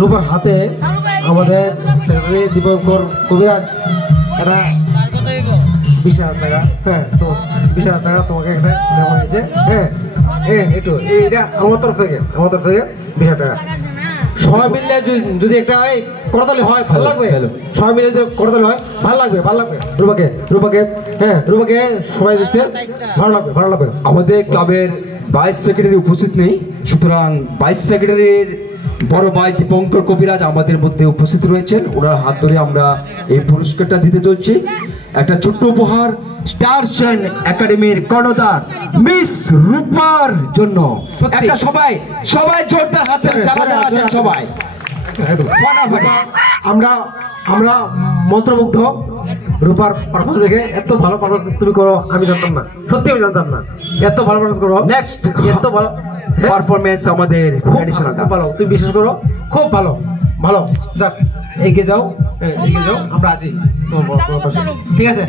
রূপার হাতে আমাদের সেক্রেটারি দীপঙ্কর কবিরাজ এটা 20,000 টাকা। হ্যাঁ, তো 20,000 টাকা তোমাকে একটা দেওয়া হয়েছে। হ্যাঁ, একটু এইটা আমার তরফ থেকে 20,000 টাকা। সবাই মিলে যদি একটা করতালি হয় ভালো লাগবে। সবাই মিলে যদি করতালি হয় ভালো লাগবে রূপাকে হ্যাঁ রূপাকে সবাই দিচ্ছে, ভালো লাগবে। আমাদের ক্লাবের ভাইস সেক্রেটারি উপস্থিত নেই, সুতরাং ভাইস সেক্রেটারির বড় ভাই দীপঙ্কর কবিরাজ আমাদের মধ্যে উপস্থিত রয়েছেন। ওনার হাত ধরে আমরা এই পুরস্কারটা দিতে চলছি। একটা ছোট্ট উপহার স্টার শাইন একাডেমির কর্ণধার মিস রূপার জন্য। একটা সবাই জোরদার হাতে যারা আছেন সবাই। আমরা মন্ত্রমুগ্ধ রূপার পারফরমেন্স দেখে। এত ভালো পারফরমেন্স তুমি করো আমি জানতাম না, সত্যি আমি জানতাম না এত ভালো পারফরমেন্স করো। নেক্সট এত ভালো পারফরমেন্স আমাদের খুব ভালো, তুমি বিশ্বাস করো খুব ভালো। যাক এগিয়ে যাও আমরা আছি তোমার পাশে, ঠিক আছে।